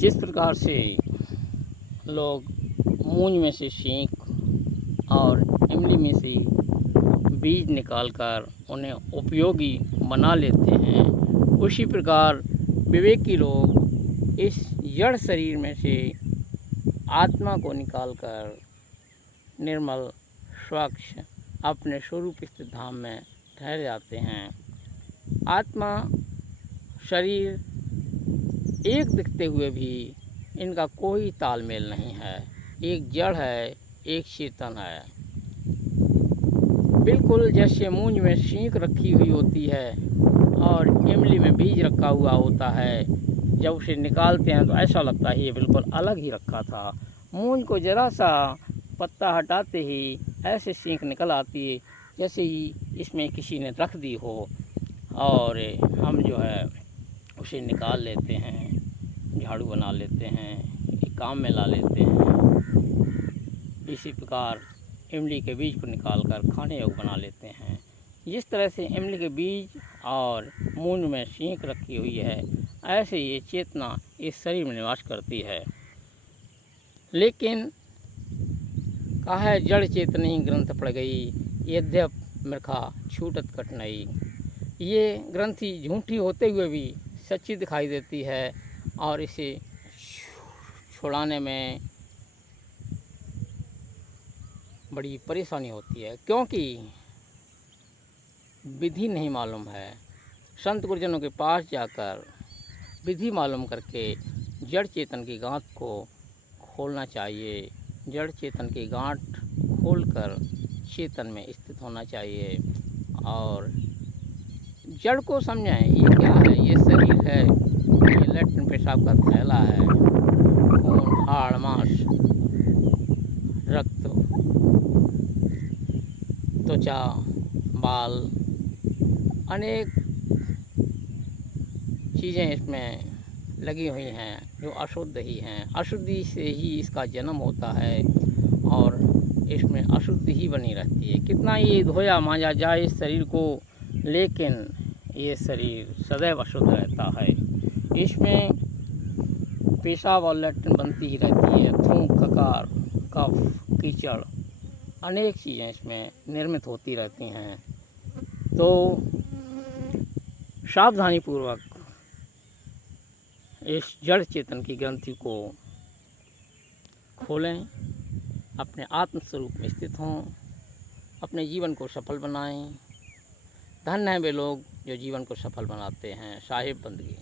जिस प्रकार से लोग मूंज में से सींक और इमली में से बीज निकालकर उन्हें उपयोगी बना लेते हैं, उसी प्रकार विवेकी लोग इस जड़ शरीर में से आत्मा को निकालकर निर्मल स्वच्छ अपने स्वरूप स्थित धाम में ठहर जाते हैं। आत्मा शरीर एक दिखते हुए भी इनका कोई तालमेल नहीं है। एक जड़ है, एक चेतन है। बिल्कुल जैसे मूंज में सींक रखी हुई होती है और इमली में बीज रखा हुआ होता है, जब उसे निकालते हैं तो ऐसा लगता है ये बिल्कुल अलग ही रखा था। मूंज को ज़रा सा पत्ता हटाते ही ऐसे सींक निकल आती है जैसे ही इसमें किसी ने रख दी हो, और हम जो है उसे निकाल लेते हैं, झाड़ू बना लेते हैं, काम में ला लेते हैं। इसी प्रकार इमली के बीज को निकालकर खाने योग्य बना लेते हैं। जिस तरह से इमली के बीज और मूंज में सींक रखी हुई है, ऐसे ये चेतना इस शरीर में निवास करती है। लेकिन कहा है जड़ चेतनी ग्रंथ पड़ गई, यद्यप मृखा छूटत कठिनाई। ये ग्रंथि झूठी होते हुए भी सच्ची दिखाई देती है और इसे छुड़ाने में बड़ी परेशानी होती है, क्योंकि विधि नहीं मालूम है। संत गुरुजनों के पास जाकर विधि मालूम करके जड़ चेतन की गांठ को खोलना चाहिए। जड़ चेतन की गांठ खोलकर चेतन में स्थित होना चाहिए और जड़ को समझें। ये क्या है? ये शरीर है, ये लैट्रिन पेशाब का थैला है। खून, हाड़, मांस, रक्त, त्वचा, बाल, अनेक चीज़ें इसमें लगी हुई हैं जो अशुद्ध ही हैं। अशुद्धि से ही इसका जन्म होता है और इसमें अशुद्धि ही बनी रहती है। कितना ही धोया मांजा जाए इस शरीर को, लेकिन ये शरीर सदैव अशुद्ध रहता है। इसमें पेशाब और लैट्रिन बनती ही रहती है। थूक, खकार, कफ, कीचड़, अनेक चीज़ें इसमें निर्मित होती रहती हैं। तो सावधानीपूर्वक इस जड़ चेतन की ग्रंथि को खोलें, अपने आत्म स्वरूप में स्थित हों, अपने जीवन को सफल बनाएं। धन्य हैं वे लोग जो जीवन को सफल बनाते हैं। साहिब बंदगी।